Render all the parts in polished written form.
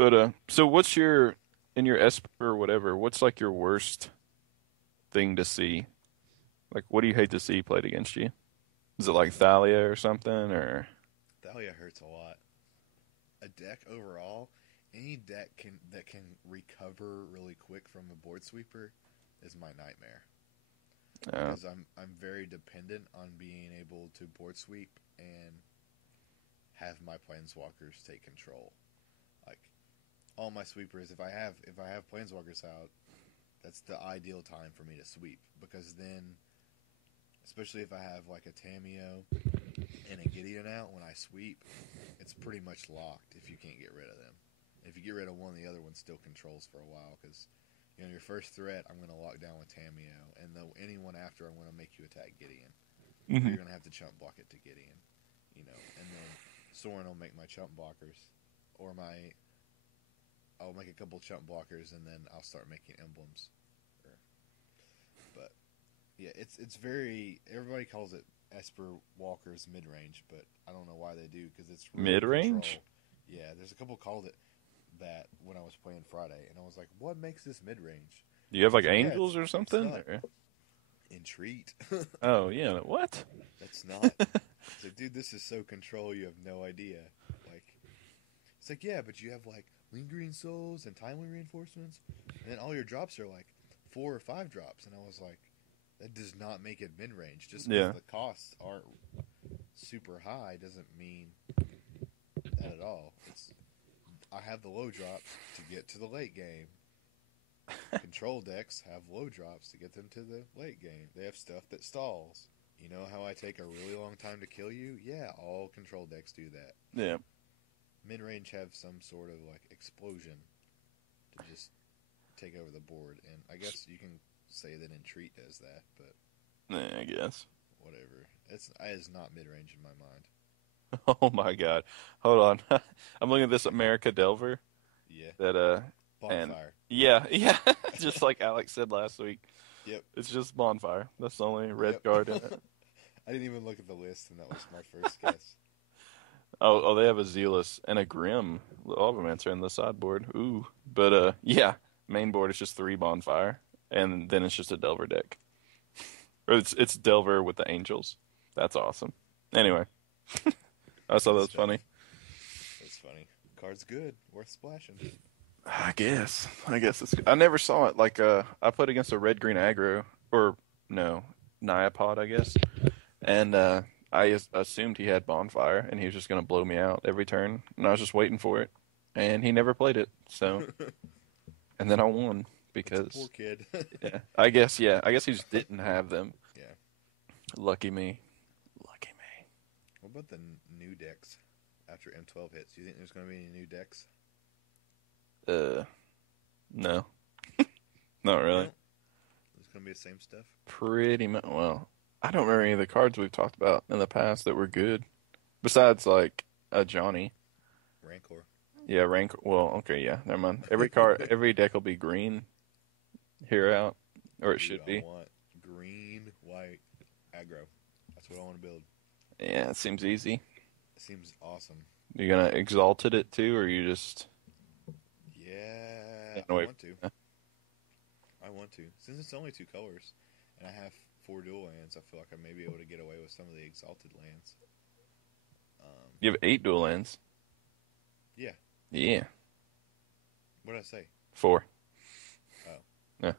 But so what's your in your Esper or whatever? What's like your worst thing to see? Like, what do you hate to see played against you? Is it like Thalia or something? Or Thalia hurts a lot. A deck overall, any deck that can recover really quick from a board sweeper is my nightmare uh, because I'm very dependent on being able to board sweep and have my planeswalkers take control. Like all my sweepers, if I have planeswalkers out, that's the ideal time for me to sweep because then, especially if I have like a Tameo and a Gideon out, when I sweep, it's pretty much locked if you can't get rid of them. If you get rid of one, the other one still controls for a while because your first threat I'm going to lock down with Tameo, and anyone after I'm going to make you attack Gideon, or mhm. you're going to have to chump block it to Gideon, and then Soren will make my chump blockers, or I'll make a couple chump blockers, and then I'll start making emblems. But yeah, it's very everybody calls it Esper Walker's mid range, but I don't know why they do because it's really Mid range? control. Yeah, there's a couple called it that when I was playing Friday, and I was like, what makes this mid range? Do you have And like it's like, yeah, angels or it's something? not Or... entreat. Oh yeah, what? That's not. It's like, dude, this is so control. You have no idea. Like, it's like, yeah, but you have like lingering souls and timely reinforcements, and then all your drops are like 4 or 5 drops, and I was like, that does not make it mid range. Just because Yeah. the costs aren't super high doesn't mean that at all. It's I have the low drops to get to the late game. Control decks have low drops to get them to the late game. They have stuff that stalls. You know how I take a really long time to kill you? Yeah, all control decks do that. Yeah. Mid range have some sort of like explosion to just take over the board, and I guess you can say that Entreat does that, but Yeah, I guess. whatever. It's not mid range in my mind. Oh my God. Hold on. I'm looking at this America Delver Yeah, that and bonfire. yeah, yeah, just like Alex said last week. Yep, It's just bonfire. That's the only red yep. card in it. I didn't even look at the list, and that was my first guess. Oh, they have a Zealous and a Grim. All of them answer in the sideboard. Ooh. But yeah, main board is just three bonfire, and then it's just a Delver deck. Or it's Delver with the Angels. That's awesome. Anyway, I thought that Good was stuff. funny. That's funny. Card's good, worth splashing. I guess. I guess it's. I never saw it. Like I played against a red green aggro, or no, Niapod, I guess, and assumed he had bonfire, and he was just gonna blow me out every turn, and I was just waiting for it, and he never played it. So, and then I won That's a poor because, kid. yeah, I guess he just didn't have them. Yeah. Lucky me. Lucky me. What about the new decks after M12 hits? Do you think there's going to be any new decks? Uh, no, not really. No. There's going to be the same stuff. Pretty much. Well, I don't remember any of the cards we've talked about in the past that were good. Besides, like a Johnny. Rancor. Yeah, rank. Well, okay, yeah, never mind. Every card, every deck will be green here out, or it Dude, should I be. want green, white, aggro. That's what I want to build. Yeah, it seems easy. It seems awesome. You gonna exalted it too, or you just Yeah, can't I wait? want to. I want to. Since it's only 2 colors, and I have 4 dual lands, I feel like I may be able to get away with some of the exalted lands. You have eight dual lands. Yeah. Yeah, What did I say? four. Oh, Yeah,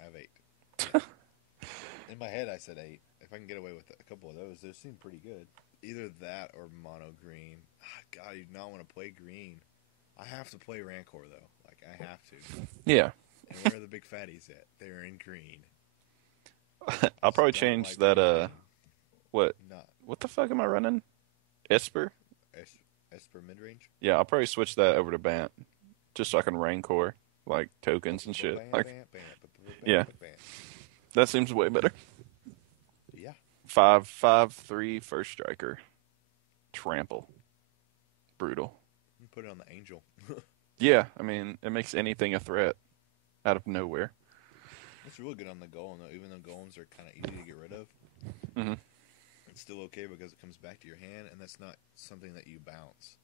I have 8. In my head, I said 8. If I can get away with a couple of those seem pretty good. Either that or mono green. God, you do not want to play green. I have to play Rancor though. Like I have to. yeah. And where are the big fatties at? They're in green. I I'll just probably don't change like that. red green. What? Not What the fuck am I running? Esper? Esper mid range. Yeah, I'll probably switch that over to Bant, just so I can Rancor like tokens and shit. Like, yeah, that seems way better. Yeah. 5/5/3 first striker, trample, brutal. Put it on the angel. Yeah, I mean it makes anything a threat out of nowhere. It's really good on the golem though. Even though golems are kind of easy to get rid of, Hmm. it's still okay because it comes back to your hand, and that's not something that you bounce.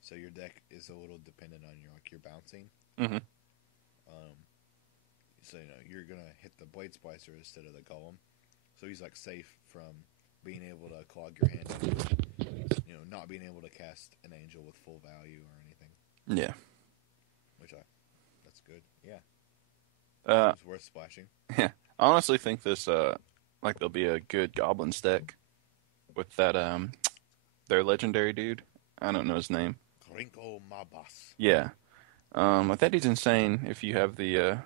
So your deck is a little dependent on your bouncing. Hmm. Um, so you're gonna hit the Blade Splicer instead of the Golem. So he's like safe from being able to clog your hand up with, not being able to cast an angel with full value or anything. Yeah. That's good. Yeah, Uh, seems worth splashing. yeah. I honestly think this, like, there'll be a good Goblins deck with that, their legendary dude. I don't know his name. Krinko Mabas. Yeah. I think he's insane if you have the,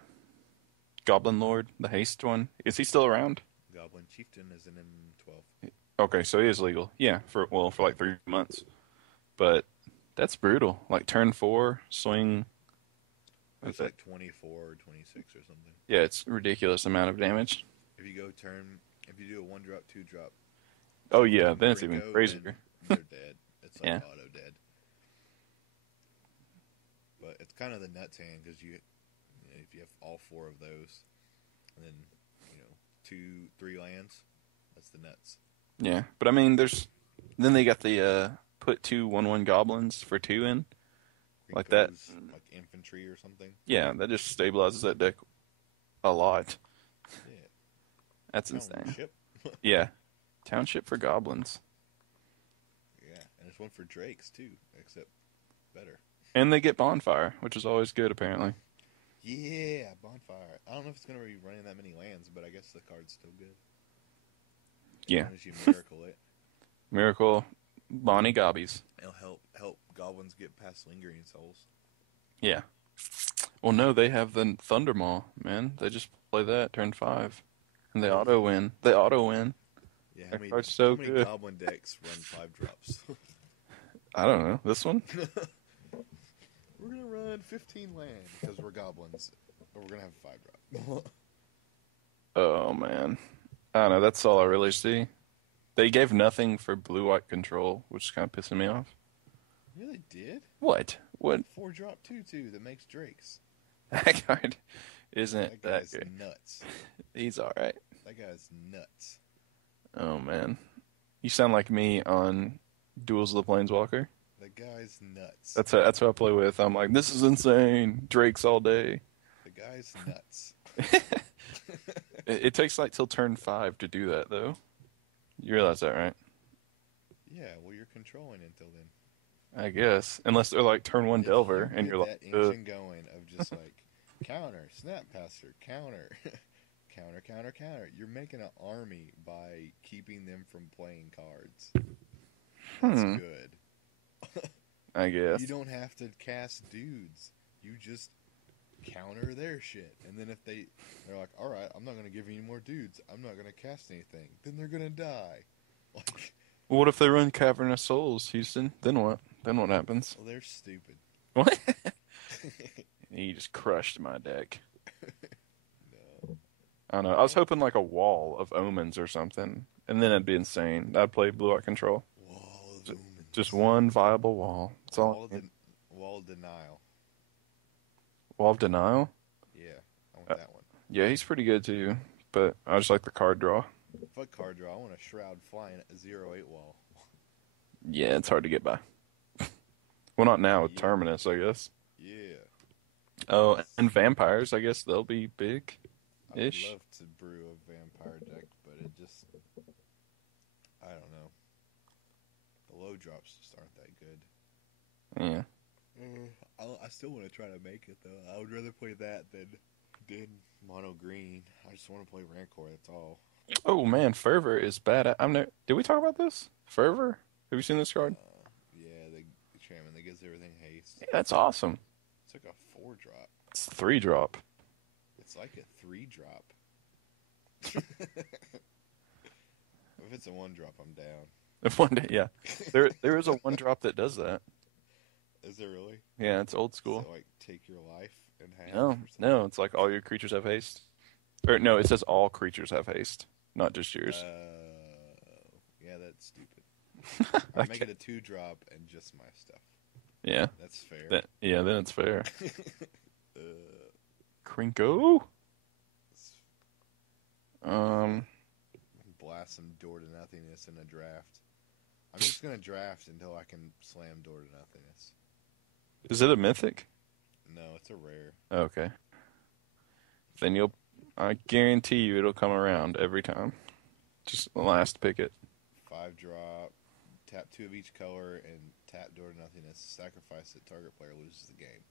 Goblin Lord, the haste one. Is he still around? Goblin Chieftain is an M12. Okay, so he is legal. Yeah, for like 3 months. But that's brutal. Like turn four, swing. What's It's that? like 24 or 26 or something. Yeah, it's ridiculous amount of damage. If you do a 1-drop, 2-drop, Oh yeah, Chieftain then it's even Krinko, then crazier. they're dead. It's like Yeah. auto dead. But it's kind of the nuts hand because if you have all four of those, and then 2, 3 lands, that's the nuts. Yeah, but I mean, then they got the put 2/1/1 goblins for two in like that. Krinko's like infantry or something. Yeah, that just stabilizes that deck a lot. Yeah, That's insane. township. Yeah, township for goblins, Yeah, and there's one for drakes too, except better. and they get bonfire, which is always good apparently. Yeah, bonfire. I don't know if it's gonna be running that many lands, but I guess the card's still good. As Yeah, long as you miracle it, miracle, Bonnie Gobbies. it'll help goblins get past lingering souls. Yeah. Well, no, they have the Thundermaw, man. They just play that turn five, and they auto win. They auto win. Yeah, That card's so how many good. goblin decks run 5 drops? I don't know this one. We're gonna run 15 land because we're goblins, but we're gonna have 5 drop. Oh man, I don't know. That's all I really see. They gave nothing for blue-white control, which is kind of pissing me off. Really did? What? What? 4-drop 2/2 that makes drakes. That card isn't That that guy's good. nuts. He's all right. That guy's nuts. Oh man, you sound like me on Duels of the Planeswalker. That guy's nuts. That's what I play with. I'm like, this is insane. Drakes all day. The guy's nuts. It takes like till turn five to do that, though. You realize that, right? Yeah, well, you're controlling until then. I guess, unless they're like turn one Delver, If you and get you're like, that engine going of just like counter, snap passer, counter, counter. You're making an army by keeping them from playing cards. That's good. I guess. You don't have to cast dudes. You just counter their shit. And then if they're like, all right, I'm not going to give you any more dudes. I'm not going to cast anything. Then they're going to die. Like, What if they run Cavern of Souls, Houston? Then what? Then what happens? well, they're stupid. What? You just crushed my deck. No. I don't know. I was hoping like a wall of omens or something, and then it'd be insane. I'd play Blue Eye Control. Wall of Omens. Just one viable wall. That's all. Wall of Denial. Wall of Denial? Yeah, I want that one. Yeah, he's pretty good too, but I just like the card draw. Fuck card draw. I want a Shroud flying at a 0/8 wall. Yeah, it's hard to get by. Well, not now with Yeah. Terminus, I guess. Yeah. Oh, and vampires, I guess they'll be big. I would Ish. love to brew a vampire deck, but it just, I don't know. The low drops just aren't that good. Yeah. I still want to try to make it though. I would rather play that than mono green. I just want to play Rancor. That's all. Oh man, Fervor is bad. Did we talk about this? Fervor? Have you seen this card? Yeah, the Shaman that gives everything haste. Yeah, that's awesome. It's like a 4-drop. It's 3-drop. It's like a 3-drop. If it's a 1-drop, I'm down. If one day, yeah, there is a 1-drop that does that. Is there really? Yeah, it's old school. So, like, take your life in half? No, or something? no, it's like all your creatures have haste. Or no, it says all creatures have haste, not just yours. Yeah, that's stupid. I'll make it a 2-drop and just my stuff. Yeah, That's fair. then it's fair. uh, Krinko. Um, blast some door to nothingness in a draft. I'm just gonna draft until I can slam door to nothingness. Is it a mythic? No, it's a rare. Okay. Then you'll, I guarantee you it'll come around every time. Just the last pick it. 5 drop, tap 2 of each color, and tap door to nothingness. Sacrifice it. Target player loses the game.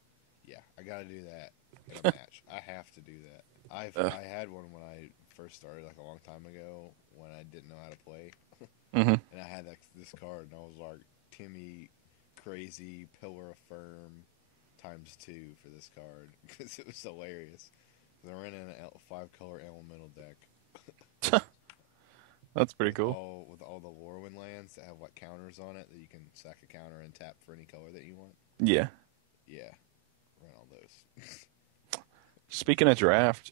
Yeah, I gotta do that in a match. I have to do that. I had one when I first started, like a long time ago, when I didn't know how to play, Mm-hmm. and I had like this card, and I was like Timmy, crazy pillar of firm times 2 for this card because it was hilarious. I ran in a 5 color elemental deck That's pretty cool. with all the Lorwyn lands that have like counters on it that you can sack a counter and tap for any color that you want. Yeah. Yeah, ran all those. Speaking of draft,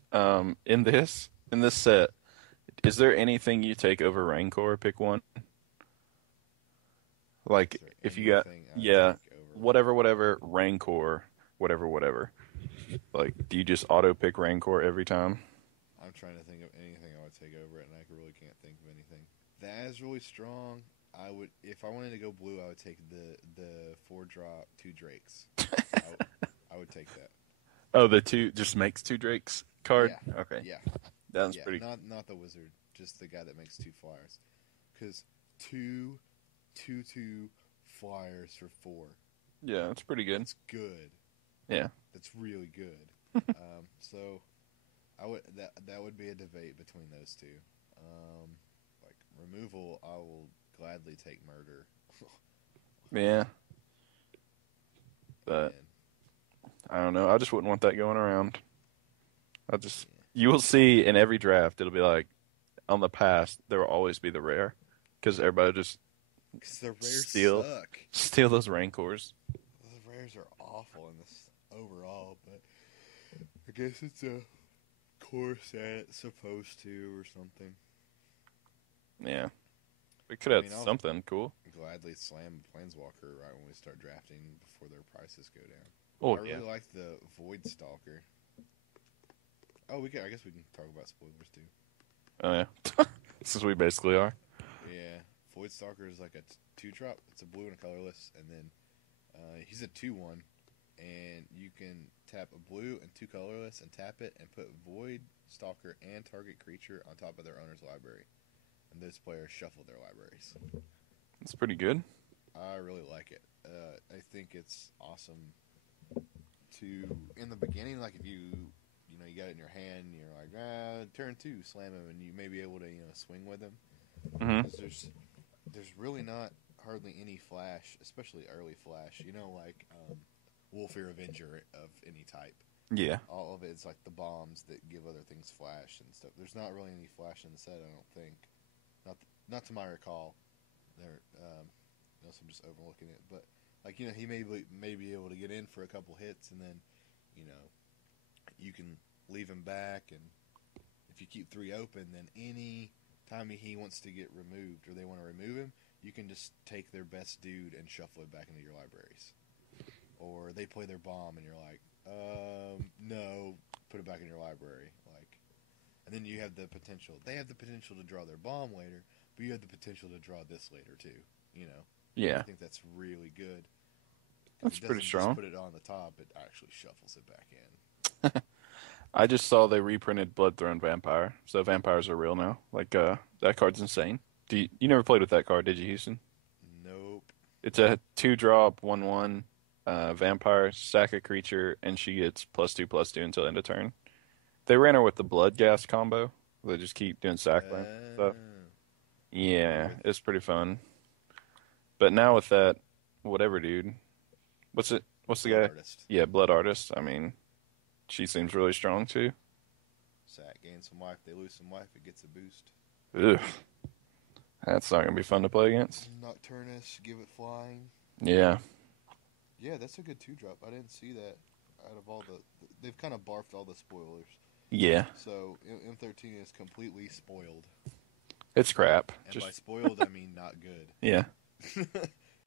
in this set, is there anything you take over Rancor? Pick one. Is Like there if you got anything I yeah, take over whatever Rancor, whatever. Like, do you just auto pick Rancor every time? I'm trying to think of anything I would take over it, and I really can't think of anything. That is really strong. I would, if I wanted to go blue, I would take the 4 drop 2 Drakes. I, I would take that. Oh, the two just makes two Drakes card. Yeah, Okay, yeah, that's yeah. pretty. Not the wizard, just the guy that makes 2 flyers. Because two, two flyers for 4. Yeah, that's pretty good. That's good. Yeah, That's really good. So I would that would be a debate between those two. Um, like removal, I will gladly take murder. yeah, but And I don't know. I just wouldn't want that going around. I just yeah, you will see in every draft, it'll be like on the past there will always be the rare because everybody just because the rares steal suck. steal those Rancors. The rares are awful in this overall, but I guess it's a core set supposed to or something. Yeah, we could I have mean, I'll something cool. gladly slam Planeswalker right when we start drafting before their prices go down. Oh I yeah, really like the Void Stalker. Oh, we can. I guess we can talk about spoilers too. oh yeah. Since we basically are. Yeah, Void Stalker is like a 2 drop. It's a blue and a colorless, and then he's a 2/1, and you can tap a blue and 2 colorless and tap it and put Void Stalker and target creature on top of their owner's library, and those players shuffle their libraries. It's pretty good. I really like it. I think it's awesome to in the beginning, like if you got it in your hand, and you're like turn 2, slam him, and you may be able to swing with him. Hmm. 'Cause there's really not hardly any flash, especially early flash. Like Wolfear Avenger of any type. Yeah. All of it's like the bombs that give other things flash and stuff. There's not really any flash in the set, I don't think. Not to my recall. There, unless I'm just overlooking it. But like he may be able to get in for a couple hits, and then you know you can leave him back, and if you keep 3 open, then any time he wants to get removed or they want to remove him, you can just take their best dude and shuffle it back into your libraries. Or they play their bomb, and you're like, no, put it back in your library. Like, and then you have the potential. They have the potential to draw their bomb later, but you have the potential to draw this later too. I Yeah. think that's really good. 'Cause That's it pretty doesn't just strong. put it on the top; it actually shuffles it back in. I just saw they reprinted Bloodthrone Vampire, so vampires are real now. Like, that card's insane. You never played with that card, did you, Houston? Nope. It's a 2 drop, 1/1, vampire, sack a creature, and she gets +2/+2 until end of turn. They ran her with the Blood Gas combo. They just keep doing sack land stuff. Yeah, With it's pretty fun. But now with that, whatever, dude. What's it? What's the Blood guy? Artist, Yeah, Blood Artist. I mean, she seems really strong too. sack gain some life. They lose some life. It gets a boost. Ugh, that's not gonna be fun to play against. Nocturnus, give it flying. Yeah, Yeah, that's a good 2 drop. I didn't see that out of all they've kind of barfed all the spoilers. yeah, So M13 is completely spoiled, it's crap. and by Just spoiled I mean not good. yeah,